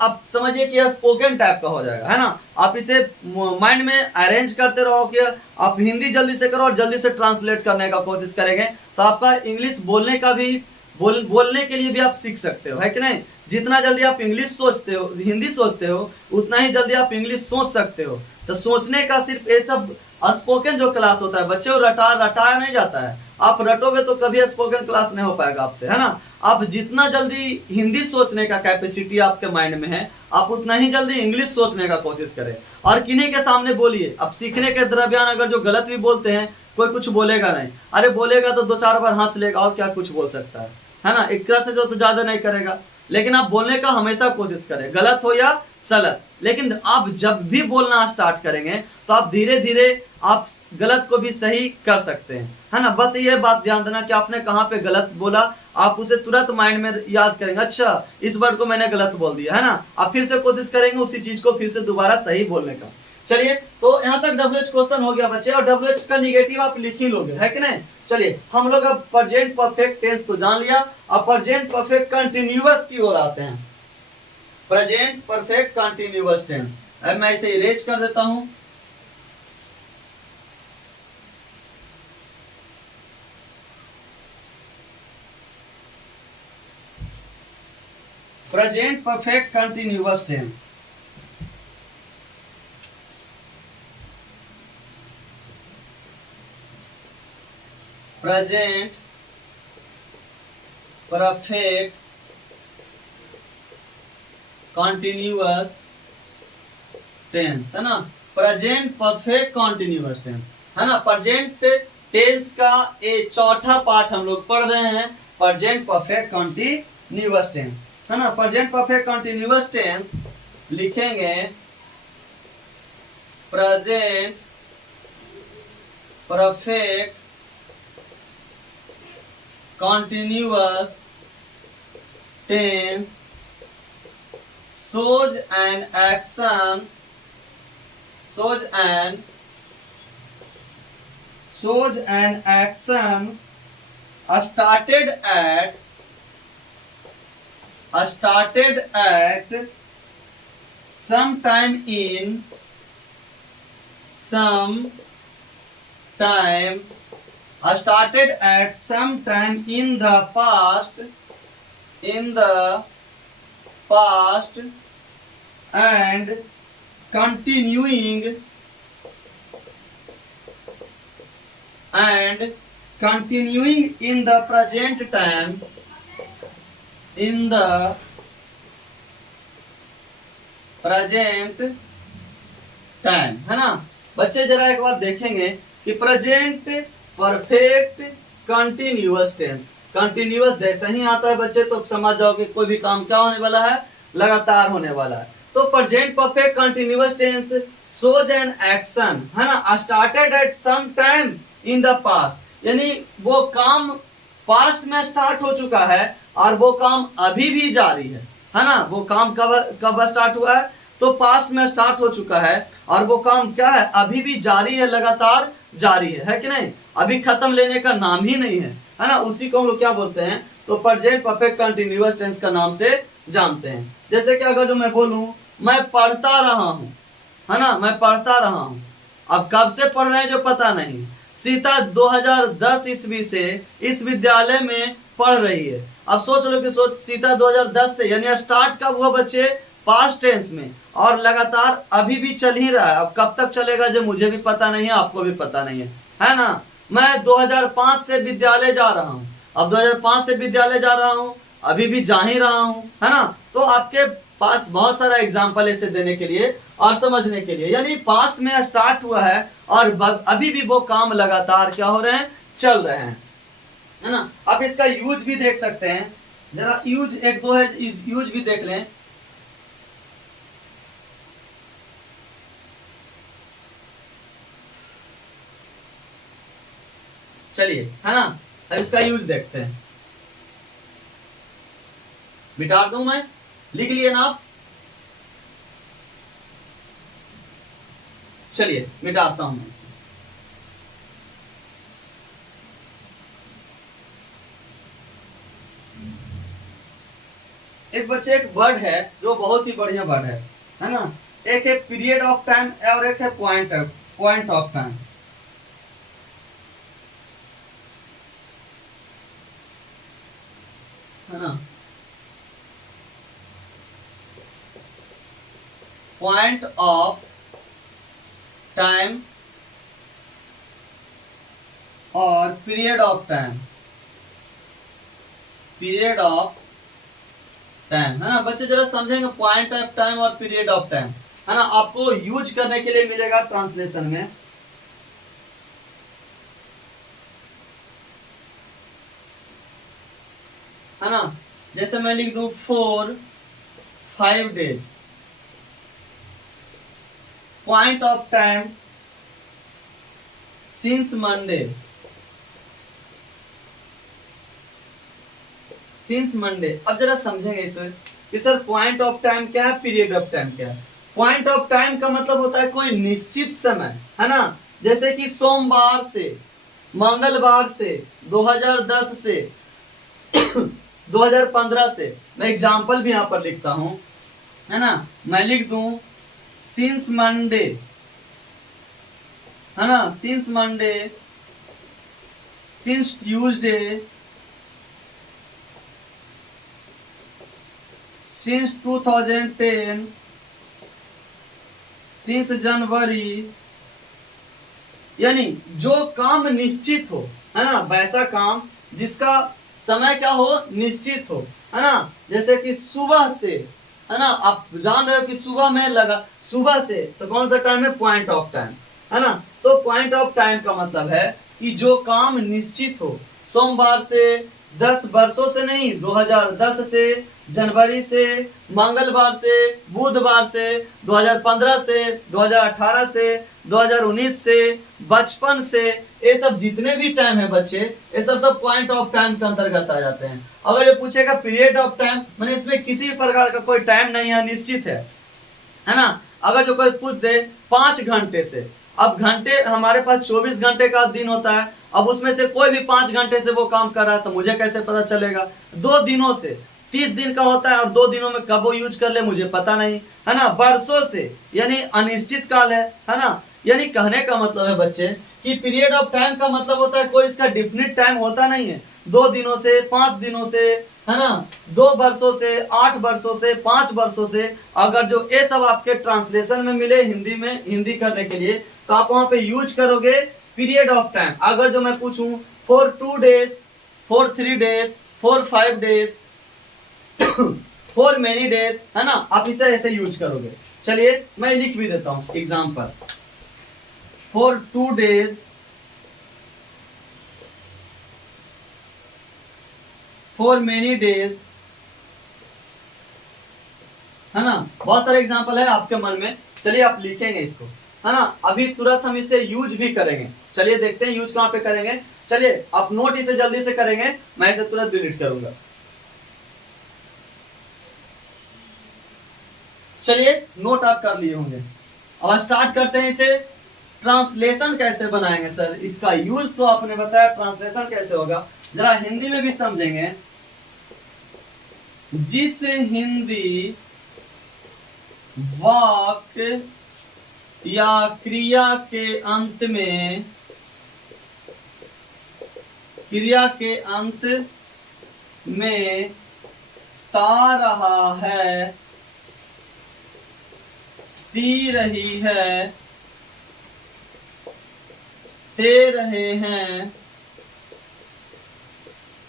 आप समझिए कि स्पोकन टाइप का हो जाएगा, है ना, आप इसे माइंड में अरेंज करते रहो कि आप हिंदी जल्दी से करो और जल्दी से ट्रांसलेट करने का कोशिश करेंगे, तो आपका इंग्लिश बोलने का भी बोलने के लिए भी आप सीख सकते हो, है कि नहीं, जितना जल्दी आप इंग्लिश सोचते हो, हिंदी सोचते हो, उतना ही जल्दी आप इंग्लिश सोच सकते हो, तो सोचने का सिर्फ ये सब स्पोकन जो क्लास होता है बच्चे, वो रटाया नहीं जाता है, आप रटोगे तो कभी स्पोकन क्लास नहीं हो पाएगा आपसे, है ना, आप जितना जल्दी हिंदी सोचने का कैपेसिटी आपके माइंड में है, आप उतना ही जल्दी इंग्लिश सोचने का कोशिश करें, और किन्हीं के सामने बोलिए, अब सीखने के दरमियान अगर जो गलत भी बोलते हैं, कोई कुछ बोलेगा नहीं, अरे बोलेगा तो 2-4 बार हंस लेगा और क्या कुछ बोल सकता है ना, एक तरह से जो तो ज्यादा नहीं करेगा, लेकिन आप बोलने का हमेशा कोशिश करें, गलत हो या सलत, लेकिन आप जब भी बोलना स्टार्ट करेंगे तो आप धीरे धीरे आप गलत को भी सही कर सकते हैं, है ना, बस ये बात ध्यान देना कि आपने कहाँ पे गलत बोला, आप उसे तुरंत माइंड में याद करेंगे, अच्छा इस वर्ड को मैंने गलत बोल दिया, है ना, आप फिर से कोशिश करेंगे उसी चीज को फिर से दोबारा सही बोलने का। चलिए, तो यहाँ तक WH क्वेश्चन हो गया बच्चे, और WH का निगेटिव आप लिख ही लोगे, है कि नहीं। चलिए, हम लोग अब प्रेजेंट परफेक्ट टेंस तो जान लिया, अब प्रेजेंट परफेक्ट कंटिन्यूअस की ओर आते हैं। प्रेजेंट परफेक्ट कंटिन्यूअस टेंस, अब मैं इसे इरेज कर देता हूं। Present perfect continuous tense, present perfect continuous tense, है ना, प्रेजेंट परफेक्ट कंटिन्यूअस टेंस, है ना, प्रेजेंट टेंस का ये चौथा पार्ट हम लोग पढ़ रहे हैं, प्रेजेंट परफेक्ट कंटिन्यूअस टेंस, है ना, प्रेजेंट परफेक्ट कंटिन्यूअस टेंस लिखेंगे present perfect continuous tense shows an action started at sometime in the past and continuing in the present time present time, है ना। बच्चे जरा एक बार देखेंगे कि present perfect continuous tense, continuous जैसा ही आता है बच्चे तो समझ जाओ कि कोई भी काम क्या होने वाला है, लगातार होने वाला है। तो present perfect continuous tense shows an action, है ना, started at some time in the past, यानी वो काम पास्ट में स्टार्ट हो चुका है और वो काम अभी भी जारी है ना। वो काम कब कब स्टार्ट हुआ है, तो पास्ट में स्टार्ट हो चुका है और वो काम क्या है, अभी भी जारी है, लगातार जारी है कि नहीं, अभी खत्म लेने का नाम ही नहीं है ना। उसी को हम लोग क्या बोलते हैं, तो प्रेजेंट परफेक्ट कंटिन्यूअस टेंस का नाम से जानते हैं। जैसे कि अगर जो मैं बोलूं मैं पढ़ता रहा हूं, है ना, मैं पढ़ता रहा हूं, अब कब से पढ़ रहे हैं जो पता नहीं। सीता 2010 ईस्वी से इस विद्यालय में पढ़ रही है। अब सोच लो कि सीता 2010 से, यानी स्टार्ट कब हुआ बच्चे, पास्ट टेंस में, और लगातार अभी भी चल ही रहा है। अब कब तक चलेगा जो मुझे भी पता नहीं है, आपको भी पता नहीं है ना। मैं 2005 से विद्यालय जा रहा हूँ, अब 2005 से विद्यालय जा रहा हूँ, अभी भी जा ही रहा हूँ, है ना। तो आपके पास बहुत सारा एग्जाम्पल ऐसे देने के लिए और समझने के लिए, यानी पास्ट में स्टार्ट हुआ है और अभी भी वो काम लगातार क्या हो रहे हैं, चल रहे हैं, है ना। आप इसका यूज भी देख सकते हैं, जरा यूज एक दो है, यूज भी देख लें। चलिए, है ना, अब इसका यूज देखते हैं। मिटा दूं मैं, लिख लिए ना आप, चलिए मिटाता हूं मैं इसे। एक बच्चे एक वर्ड है जो बहुत ही बढ़िया वर्ड है ना। एक है पीरियड ऑफ टाइम और एक है पॉइंट ऑफ टाइम, है ना। पॉइंट ऑफ टाइम और period of time, period of time, है ना। बच्चे जरा समझेंगे पॉइंट ऑफ टाइम और पीरियड ऑफ टाइम, है ना, आपको यूज करने के लिए मिलेगा ट्रांसलेशन में, है ना। जैसे मैं लिख दूं 4-5 days, point of time since Monday, since Monday. अब जरा समझेंगे इसे कि सर पॉइंट ऑफ टाइम क्या है, पीरियड ऑफ टाइम क्या है। पॉइंट ऑफ टाइम का मतलब होता है कोई निश्चित समय, है ना। जैसे कि सोमवार से, मंगलवार से, 2010 से 2015 से। मैं एग्जाम्पल भी यहां पर लिखता हूं, है ना। मैं लिख दूं सिंस मंडे, है ना, since Monday, since Tuesday, since 2010, since January. यानी जो काम निश्चित हो, है ना, वैसा काम जिसका समय क्या हो, निश्चित हो, है ना। जैसे कि सुबह से, है ना, आप जान रहे हो कि सुबह में लगा, सुबह से तो कौन सा टाइम है, पॉइंट ऑफ टाइम, है ना। तो पॉइंट ऑफ टाइम का मतलब है कि जो काम निश्चित हो, सोमवार से, 10 वर्षों से नहीं, 2010 से, जनवरी से, मंगलवार से, बुधवार से, 2015 से, 2018 से, 2019 से, बचपन से, ये सब जितने भी टाइम है बच्चे, ये सब पॉइंट ऑफ टाइम के अंतर्गत आ जाते हैं। अगर ये पूछेगा पीरियड ऑफ टाइम, मैंने इसमें किसी प्रकार का कोई टाइम नहीं है, निश्चित है ना। अगर जो कोई पूछ दे 5 घंटे से, अब घंटे हमारे पास 24 घंटे का दिन होता है, अब उसमें से कोई भी 5 घंटे से वो काम कर रहा है तो मुझे कैसे पता चलेगा। 2 दिनों से, 30 दिन का होता है और 2 दिनों में कब वो यूज कर ले मुझे पता नहीं, है ना। वर्षों से यानी अनिश्चित काल है ना। यानी कहने का मतलब है बच्चे कि पीरियड ऑफ टाइम का मतलब होता है कोई इसका डिफिनिट टाइम होता नहीं है। 2 दिनों से, 5 दिनों से, है ना, 2 वर्षों से, 8 वर्षों से, 5 वर्षों से। अगर जो ये सब आपके ट्रांसलेशन में मिले हिंदी में, हिंदी करने के लिए, तो आप वहां पे यूज करोगे पीरियड ऑफ टाइम। अगर जो मैं पूछूं for 2 days, for 3 days, for 5 days, for many days, है ना, आप इसे ऐसे यूज करोगे। चलिए मैं लिख भी देता हूं example. For 2 days, for many days, है ना। बहुत सारे एग्जाम्पल है आपके मन में, चलिए आप लिखेंगे इसको, है ना। अभी तुरंत हम इसे यूज भी करेंगे, चलिए देखते हैं यूज कहां पे करेंगे। चलिए आप नोट इसे जल्दी से करेंगे, मैं इसे तुरंत डिलीट करूंगा। चलिए नोट आप कर लिए होंगे। अब स्टार्ट करते हैं इसे। ट्रांसलेशन कैसे बनाएंगे सर, इसका यूज तो आपने बताया, ट्रांसलेशन कैसे होगा जरा हिंदी में भी समझेंगे। जिस हिंदी वाक्य या क्रिया के अंत में, क्रिया के अंत में ता रहा है, ती रही है, ते रहे हैं,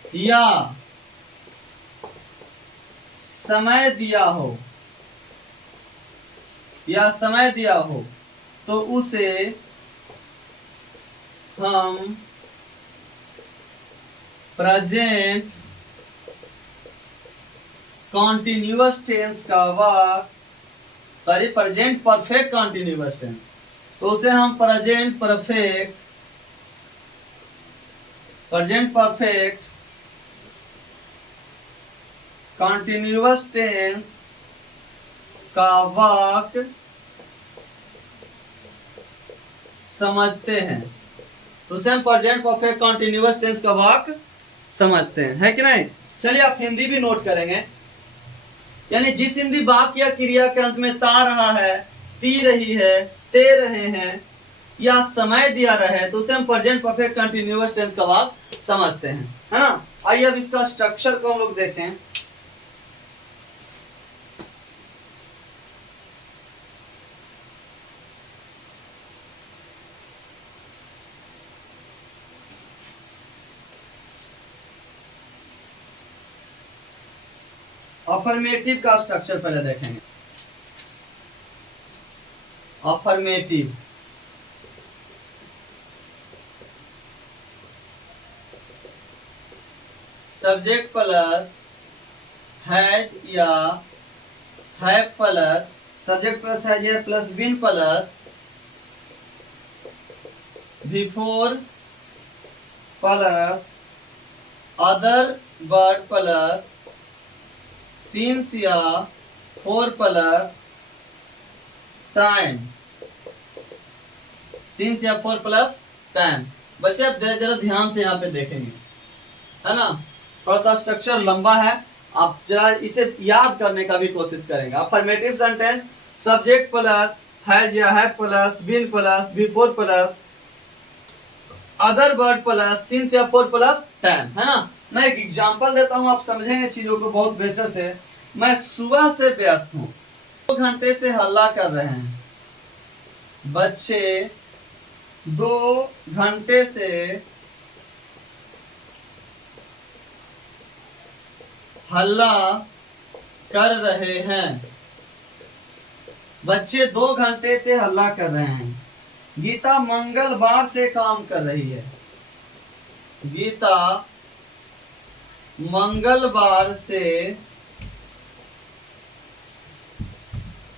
या समय दिया हो, या समय दिया हो, तो उसे हम प्रेजेंट कॉन्टिन्यूअस टेंस का वाक्य, sorry present perfect continuous tense, तो उसे हम प्रेजेंट परफेक्ट कॉन्टिन्यूअस टेंस का वाक्य समझते हैं। तो उसे हम प्रेजेंट परफेक्ट कॉन्टिन्यूअस टेंस का वाक्य समझते हैं, है कि नहीं। चलिए आप हिंदी भी नोट करेंगे। यानी जिस हिंदी वाक्य या क्रिया के अंत में ता रहा है, ती रही है, ते रहे हैं, या समय दिया रहे, तो उसे हम प्रेजेंट परफेक्ट कंटिन्यूअस टेंस का वाक्य समझते हैं, है ना। आइए अब इसका स्ट्रक्चर को हम लोग देखें। अफर्मेटिव का स्ट्रक्चर पहले देखेंगे। अफर्मेटिव, सब्जेक्ट प्लस हैज या have plus, subject plus has या plus been plus before plus other word plus since या फोर प्लस टाइम, सिंस या फोर प्लस टाइम। बच्चे आप जरा ध्यान से यहाँ पे देखेंगे, है ना। थोड़ा सा स्ट्रक्चर लंबा है, आप जरा इसे याद करने का भी कोशिश करेंगे। Affirmative sentence subject plus has या have plus been plus before plus other word plus since या फोर प्लस टाइम, है ना। मैं एक एग्जांपल देता हूं, आप समझेंगे चीजों को बहुत बेहतर से। मैं सुबह से व्यस्त हूं, 2 घंटे से हल्ला कर रहे हैं। बच्चे 2 घंटे से हल्ला कर रहे हैं। बच्चे 2 घंटे से हल्ला कर रहे हैं। गीता मंगलवार से काम कर रही है। गीता मंगलवार से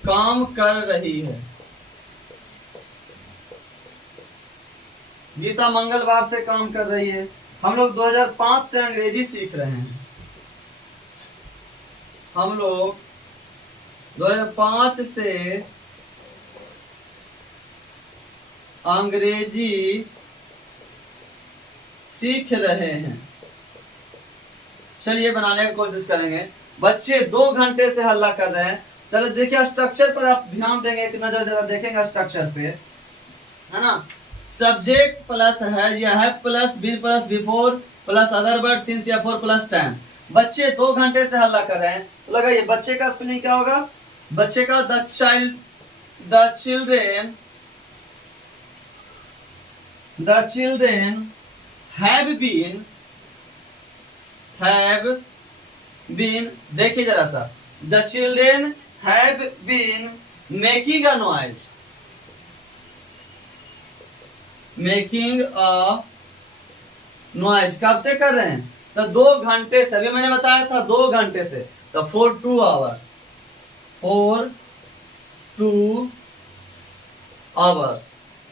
काम कर रही है। गीता मंगलवार से काम कर रही है। हम लोग 2005 से अंग्रेजी सीख रहे हैं। हम लोग 2005 से अंग्रेजी सीख रहे हैं। चलिए बनाने की कोशिश करेंगे। बच्चे 2 घंटे से हल्ला कर रहे हैं। चलो देखिए स्ट्रक्चर पर आप ध्यान देंगे, एक नजर जरा देखेंगे स्ट्रक्चर पे, है ना। सब्जेक्ट प्लस हैज या have plus been plus before plus other word since या फोर प्लस टाइम। बच्चे 2 घंटे से हल्ला कर रहे हैं। तो लगाइए बच्चे का स्पेलिंग क्या होगा। बच्चे का द चिल्ड्रेन हैव बीन, देखिए जरा सा, the children have been making a noise, making a noise कब से कर रहे हैं? तो 2 घंटे से, अभी मैंने बताया था 2 घंटे से, तो फॉर 2 आवर्स, फॉर 2 आवर्स,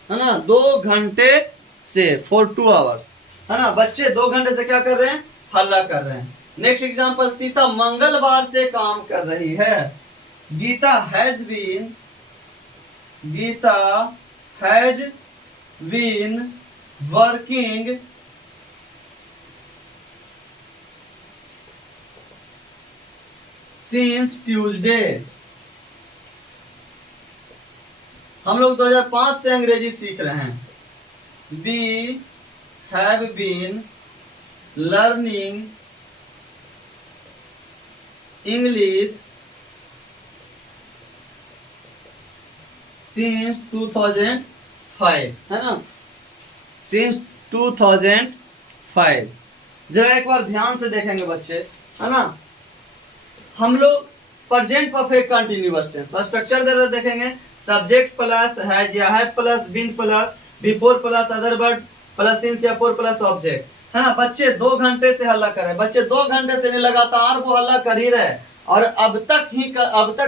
है ना, 2 घंटे से, फॉर 2 आवर्स, है ना। बच्चे 2 घंटे से क्या कर रहे हैं? हल्ला कर रहे हैं। नेक्स्ट एग्जांपल, सीता मंगलवार से काम कर रही है। Geeta has been working since Tuesday. हम लोग 2005 से अंग्रेजी सीख रहे हैं। We have been learning English since 2005, है ना, सिंस 2005। जरा एक बार ध्यान से देखेंगे बच्चे, है ना। हम लोग present perfect continuous tense structure दे रहे देखेंगे, सब्जेक्ट प्लस हैज या have plus been plus before plus other word plus since या फॉर प्लस ऑब्जेक्ट, है ना। बच्चे 2 घंटे से हल्ला कर रहे हैं, बच्चे 2 घंटे से नहीं, लगातार वो हल्ला कर ही रहे और अब तक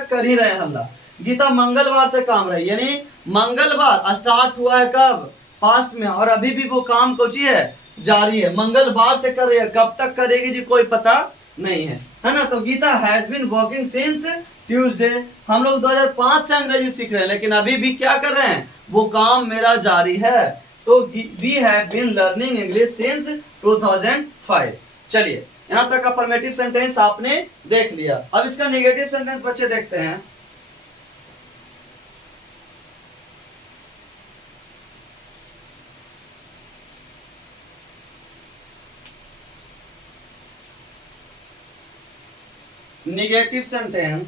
कर ही रहे हल्ला। गीता मंगलवार से काम रही, यानी मंगलवार स्टार्ट हुआ है कब? पास्ट में, और अभी भी वो काम कोची है, जारी है। मंगलवार से कर रही है, कब तक करेगी जी कोई पता नहीं है ना। तो Geeta has been working since Tuesday. हम लोग 2005 से अंग्रेजी सीख रहे हैं, लेकिन अभी भी क्या कर रहे हैं? वो काम मेरा जारी है। तो we have been learning English since 2005। चलिए, यहां तक अफर्मेटिव सेंटेंस आपने देख लिया। अब इसका नेगेटिव सेंटेंस बच्चे देखते हैं। नेगेटिव सेंटेंस,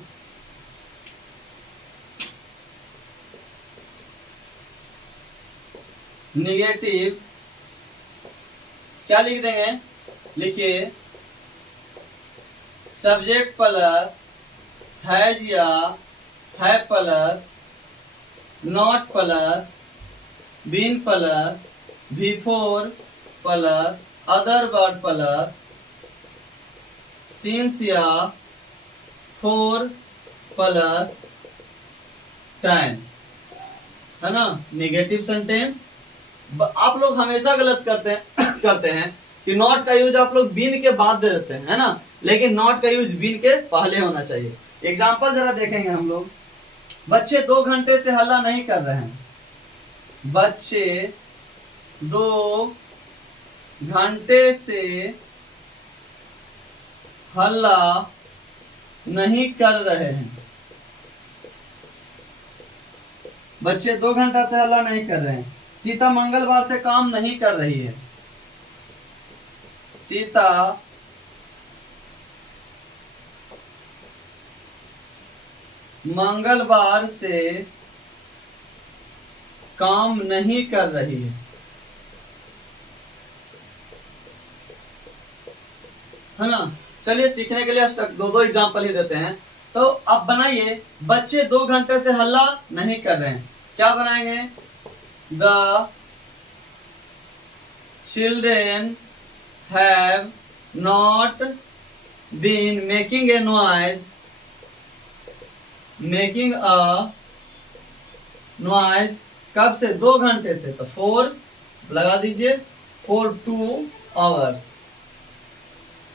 नेगेटिव क्या लिख देंगे? लिखिए सब्जेक्ट प्लस हैज या है plus not plus been plus before plus other word plus since या फोर प्लस टाइम, है ना। नेगेटिव सेंटेंस आप लोग हमेशा गलत करते हैं कि नॉट का यूज आप लोग बीन के बाद दे देते हैं, है ना, लेकिन नॉट का यूज बीन के पहले होना चाहिए। एग्जांपल जरा देखेंगे हम लोग। बच्चे 2 घंटे से हल्ला नहीं कर रहे हैं, बच्चे 2 घंटे से हल्ला नहीं कर रहे हैं, बच्चे 2 घंटा से हल्ला नहीं कर रहे हैं। सीता मंगलवार से काम नहीं कर रही है, सीता मंगलवार से काम नहीं कर रही है ना। चलिए, सीखने के लिए दो एग्जांपल ही देते हैं। तो अब बनाइए, बच्चे 2 घंटे से हल्ला नहीं कर रहे हैं, क्या बनाएंगे? The children have not been making a noise, making a noise कब से? 2 घंटे से, तो 4 लगा दीजिए, फॉर 2 आवर्स,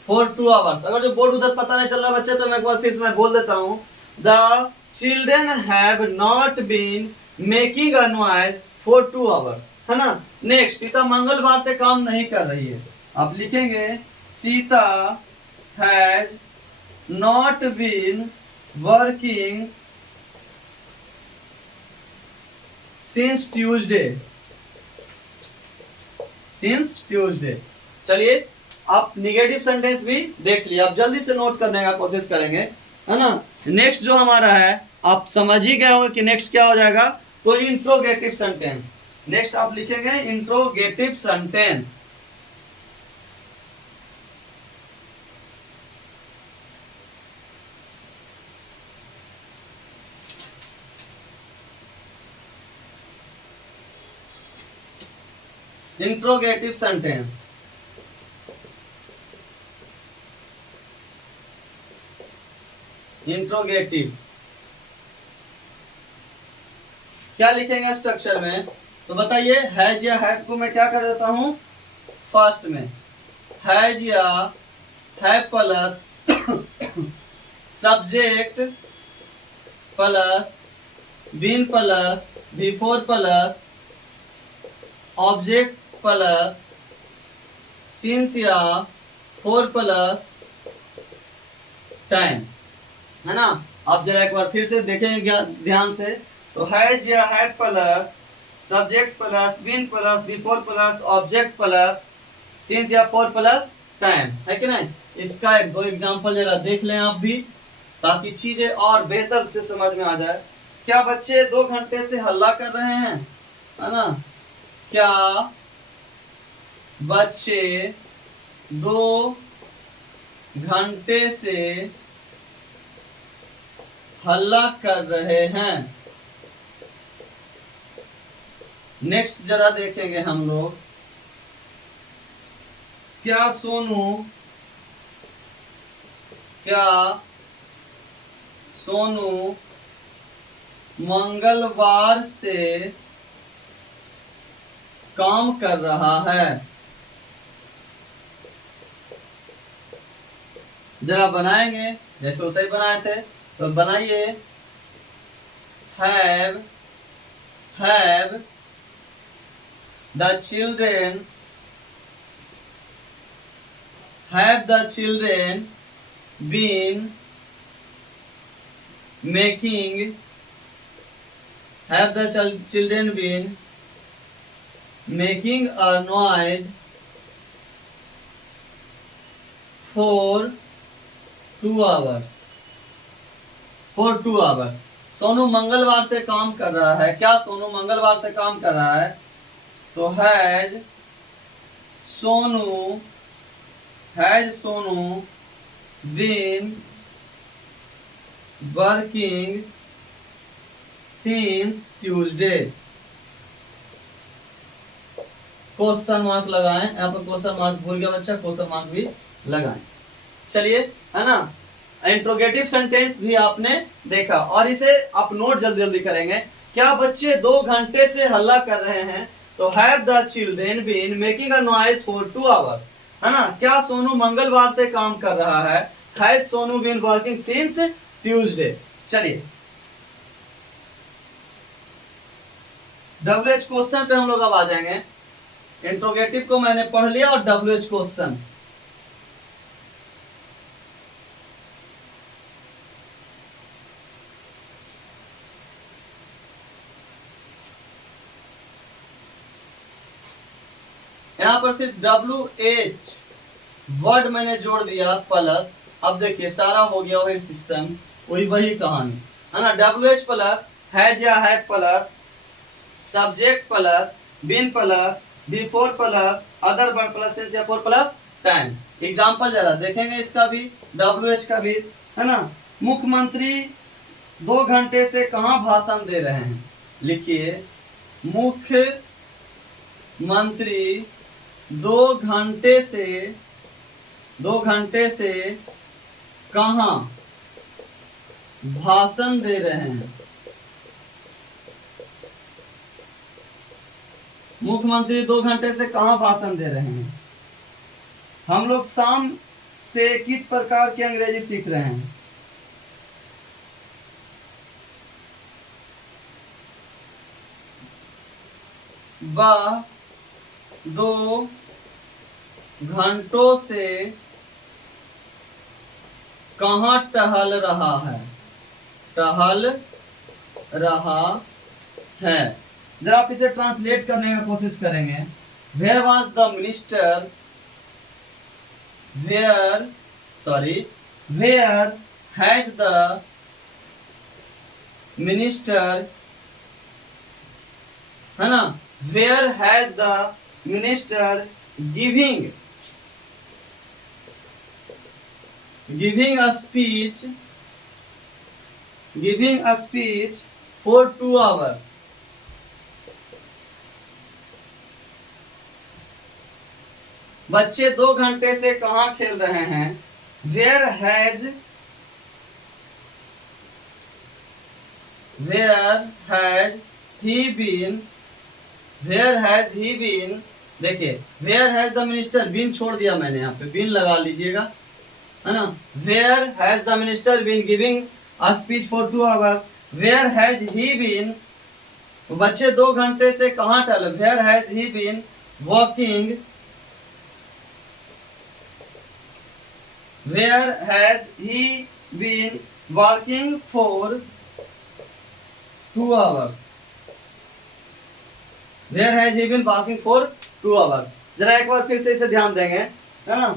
फॉर 2 आवर्स। अगर जो बोर्ड उधर पता नहीं चल रहा बच्चे, तो मैं एक बार फिर से मैं बोल देता हूँ। The children have not been making a noise for 2 hours, है ना। नेक्स्ट, सीता मंगलवार से काम नहीं कर रही है। आप लिखेंगे Sita has not been working since Tuesday, since Tuesday. चलिए, आप निगेटिव सेंटेंस भी देख लिया, आप जल्दी से नोट करने का कोशिश करेंगे, है ना। नेक्स्ट जो हमारा है, आप समझ ही गए होंगे कि नेक्स्ट क्या हो जाएगा। तो इंट्रोगेटिव सेंटेंस, नेक्स्ट आप लिखेंगे interrogative sentence. Interrogative sentence. Interrogative क्या लिखेंगे स्ट्रक्चर में, तो बताइए। हैज या हैव को मैं क्या कर देता हूं, फर्स्ट में हैज या have plus subject plus been plus before plus object plus since या फोर प्लस टाइम, है ना। अब जरा एक बार फिर से देखेंगे ध्यान से, तो हैज या have plus subject plus been plus before plus object plus since या फोर प्लस टाइम, है कि नहीं। इसका एक दो एग्जांपल जरा देख लें आप भी, ताकि चीजें और बेहतर से समझ में आ जाए। क्या बच्चे 2 घंटे से हल्ला कर रहे हैं, है ना। क्या बच्चे 2 घंटे से हल्ला कर रहे हैं। नेक्स्ट जरा देखेंगे हम लोग, क्या सोनू मंगलवार से काम कर रहा है। जरा बनाएंगे जैसे उसे ही बनाए थे, तो बनाइए। Have the children been making have the children been making a noise for 2 hours? Sonu मंगलवार से काम कर रहा है। क्या सोनू मंगलवार से काम कर रहा है, तो has Sonu been working since Tuesday. Question mark लगाएं, यहाँ पर क्वेश्चन मार्क भूल गया बच्चा, क्वेश्चन मार्क भी लगाएं। चलिए, है ना। इंट्रोगेटिव सेंटेंस भी आपने देखा, और इसे आप नोट जल्दी जल्दी करेंगे। क्या बच्चे 2 घंटे से हल्ला कर रहे हैं, तो have the children been making a noise for 2 hours, है ना। क्या सोनू मंगलवार से काम कर रहा है, has Sonu been working since Tuesday. चलिए, WH क्वेश्चन पे हम लोग अब आ जाएंगे। इंट्रोगेटिव को मैंने पढ़ लिया, और WH क्वेश्चन। यहां पर सिर्फ WH वर्ड मैंने जोड़ दिया प्लस। अब देखिए सारा हो गया वही सिस्टम, वही कहानी, है ना। WH प्लस हैज या have plus subject plus been plus before plus other word plus since या फोर प्लस टाइम। एग्जांपल जरा देखेंगे इसका भी, WH का भी, है ना। मुख्यमंत्री 2 घंटे से कहां भाषण दे रहे हैं, लिखिए। मुख्यमंत्री 2 घंटे से कहां भाषण दे रहे हैं। मुख्यमंत्री 2 घंटे से कहां भाषण दे रहे हैं। हम लोग शाम से किस प्रकार की अंग्रेजी सीख रहे हैं। वह 2 घंटों से कहां टहल रहा है। जरा आप इसे ट्रांसलेट करने का कोशिश करेंगे। Where was the minister, where has the minister, है ना। Where has the minister giving a speech for 2 hours. बच्चे 2 घंटे से कहाँ खेल रहे हैं। Where has he been, where has he been. देखिए where has the minister, been छोड़ दिया मैंने, यहाँ पे बीन लगा लीजिएगा, है ना। Where has the minister been giving a speech for 2 hours, where has he been, बच्चे 2 घंटे से कहाँ टहले। Where has he been walking, where has he been walking for 2 hours, where has he been walking for 2 hours. जरा एक बार फिर से इसे ध्यान देंगे, है ना।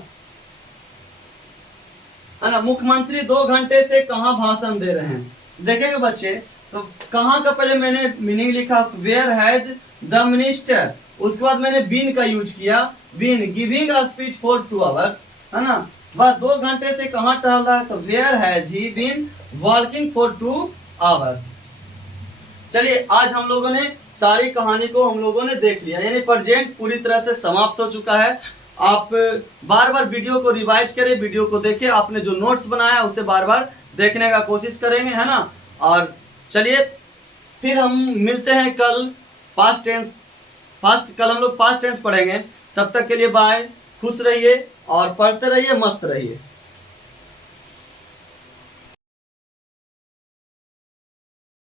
मुख्यमंत्री 2 घंटे से कहाँ भाषण दे रहे हैं। देखेंगे बच्चे, तो कहाँ का पहले मैंने मीनिंग लिखा, वेयर हैज द मिनिस्टर, उसके बाद मैंने बीन का यूज किया, been giving a speech for 2 hours, है ना। बस 2 घंटे से कहाँ टहल रहा है, तो where has he been walking for 2 hours. चलिए आज हम लोगों ने सारी कहानी को हम लोगों ने देख लिया, यानी प्रेजेंट पूरी तरह से समाप्त हो चुका है। आप बार बार वीडियो को रिवाइज करें, वीडियो को देखें, आपने जो नोट्स बनाया उसे बार बार देखने का कोशिश करेंगे, है ना। और चलिए फिर हम मिलते हैं कल पास्ट टेंस, कल हम लोग पास्ट टेंस पढ़ेंगे। तब तक के लिए बाय, खुश रहिए और पढ़ते रहिए, मस्त रहिए।